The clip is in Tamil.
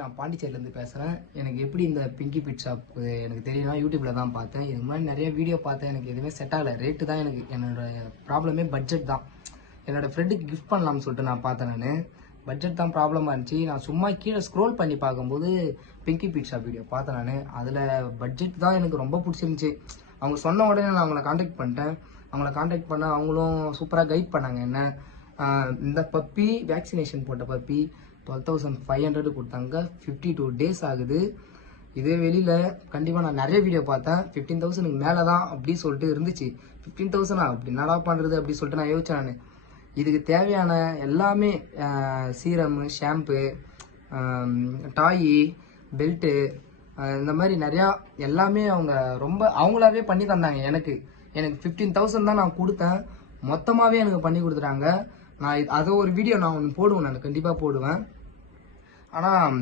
நான் பாண்டிச்சேரியிலேருந்து பேசுகிறேன். எனக்கு எப்படி இந்த பிங்கி பிட் ஷாப் எனக்கு தெரியும்னா யூடியூப்பில் தான் பார்த்தேன். இதுக்கு முன்னாடி நிறைய வீடியோ பார்த்தேன். எனக்கு எதுவுமே செட் ஆகலை. ரேட்டு தான் எனக்கு என்னோட ப்ராப்ளமே பட்ஜெட் தான். என்னோடய ஃப்ரெண்டுக்கு கிஃப்ட் பண்ணலாம்னு சொல்லிட்டு நான் பார்த்தேன். நான் பட்ஜெட் தான் ப்ராப்ளமாக இருந்துச்சு. நான் சும்மா கீழே ஸ்க்ரோல் பண்ணி பார்க்கும்போது பிங்கி பிட் ஷாப் வீடியோ பார்த்தேன். நான் அதில் பட்ஜெட் தான் எனக்கு ரொம்ப பிடிச்சிருந்துச்சி. அவங்க சொன்ன உடனே நான் அவங்கள காண்டாக்ட் பண்ணிட்டேன். அவங்கள காண்டாக்ட் பண்ண அவங்களும் சூப்பராக கைட் பண்ணாங்க. என்ன இந்த பப்பி வேக்சினேஷன் போட்ட பப்பி 12,500 கொடுத்தாங்க. 52 days ஆகுது. இதே வெளியில் கண்டிப்பாக நான் நிறைய வீடியோ பார்த்தேன். 15,000 மேலே தான் அப்படி சொல்லிட்டு இருந்துச்சு. 15,000 அப்படி என்னடா பண்ணுறது அப்படி சொல்லிட்டு நான் யோசிச்சேன். நான் இதுக்கு தேவையான எல்லாமே சீரமு, ஷாம்பு, டாயி, பெல்ட்டு, இந்த மாதிரி நிறையா எல்லாமே அவங்க ரொம்ப அவங்களாவே பண்ணி தந்தாங்க. எனக்கு 15,000 தான் நான் கொடுத்தேன். மொத்தமாகவே எனக்கு பண்ணி கொடுத்துட்டாங்க. நான் அதை ஒரு வீடியோ நான் ஒன்று போடுவேன். நான் கண்டிப்பாக போடுவேன். ஆனால்